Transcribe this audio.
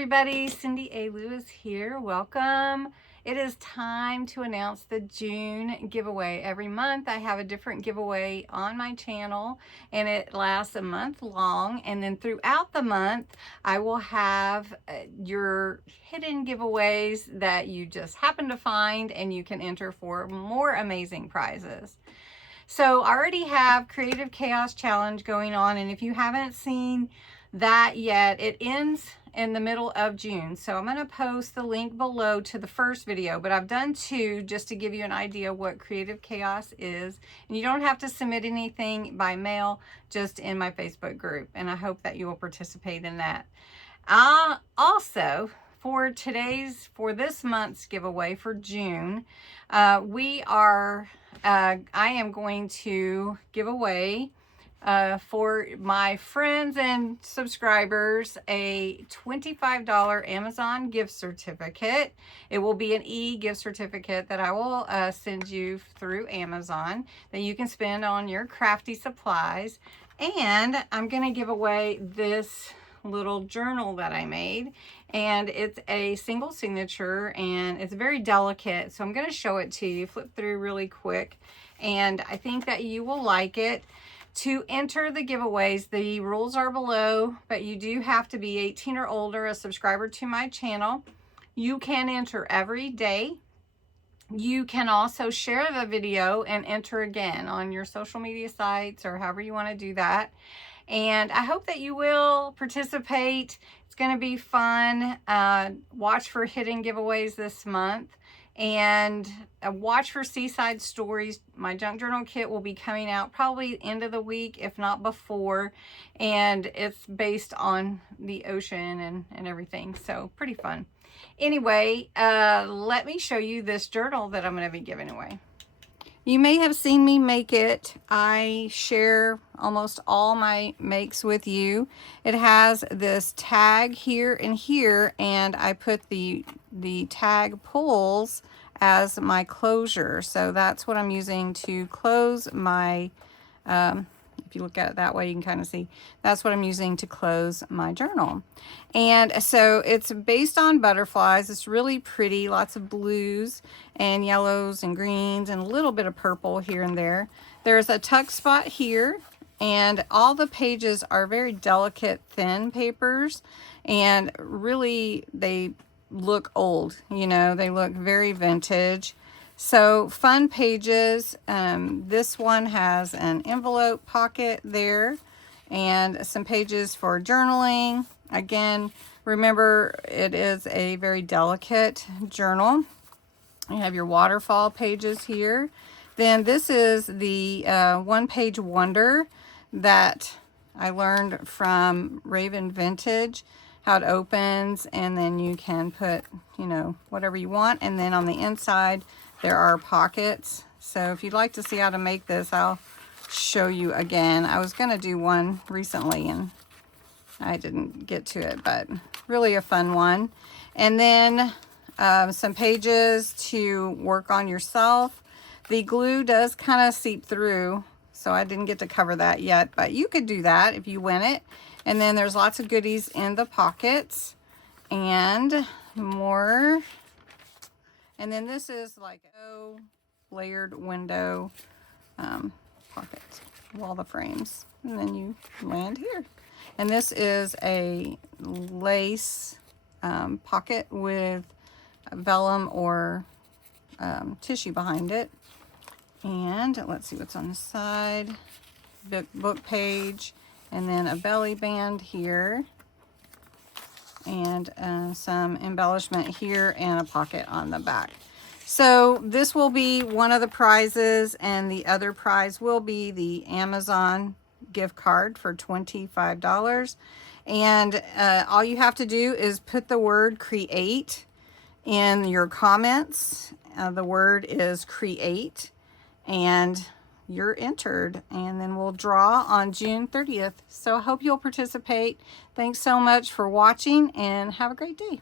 everybody, CindyALewis here. Welcome. It is time to announce the June giveaway. Every month I have a different giveaway on my channel and it lasts a month long, and then throughout the month I will have your hidden giveaways that you just happen to find and you can enter for more amazing prizes. So I already have Creative Chaos Challenge going on, and if you haven't seen that yet, it ends in the middle of June. So I'm going to post the link below to the first video, but I've done two just to give you an idea what Creative Chaos is. And you don't have to submit anything by mail, just in my Facebook group. And I hope that you will participate in that. Also, for this month's giveaway for June, I am going to give away for my friends and subscribers a $25 Amazon gift certificate. It will be an e-gift certificate that I will send you through Amazon that you can spend on your crafty supplies. And I'm going to give away this little journal that I made, and it's a single signature and it's very delicate, so I'm going to show it to you. Flip through really quick, and I think that you will like it. To enter the giveaways, the rules are below, but you do have to be 18 or older, a subscriber to my channel. You can enter every day. You can also share the video and enter again on your social media sites or however you want to do that. And I hope that you will participate. It's going to be fun. Watch for hidden giveaways this month. And watch for Seaside Stories. My junk journal kit will be coming out probably end of the week, if not before. And it's based on the ocean and everything. So pretty fun. Anyway, let me show you this journal that I'm going to be giving away. You may have seen me make it. I share almost all my makes with you. It has this tag here and here, and I put the tag pulls as my closure. So that's what I'm using to close my, if you look at it that way, you can kind of see, that's what I'm using to close my journal. And so it's based on butterflies. It's really pretty, lots of blues and yellows and greens and a little bit of purple here and there. There's a tuck spot here, and all the pages are very delicate, thin papers, and really they look old, you know, they look very vintage. So fun pages. This one has an envelope pocket there and some pages for journaling. Again, remember, it is a very delicate journal. You have your waterfall pages here. Then this is the one-page wonder that I learned from Raven Vintage, how it opens, and then you can put, you know, whatever you want. And then on the inside, there are pockets. So if you'd like to see how to make this, I'll show you again. I was going to do one recently and I didn't get to it, but really a fun one. And then some pages to work on yourself. The glue does kind of seep through, so I didn't get to cover that yet, but you could do that if you win it. And then there's lots of goodies in the pockets and more. And then this is like a layered window pocket of all the frames. And then you land here. And this is a lace pocket with vellum or tissue behind it. And let's see what's on the side. Book page, and then a belly band here, and some embellishment here, and a pocket on the back. So this will be one of the prizes, and the other prize will be the Amazon gift card for $25. And all you have to do is put the word create in your comments. The word is create, and you're entered, and then we'll draw on June 30th. So I hope you'll participate. Thanks so much for watching, and have a great day.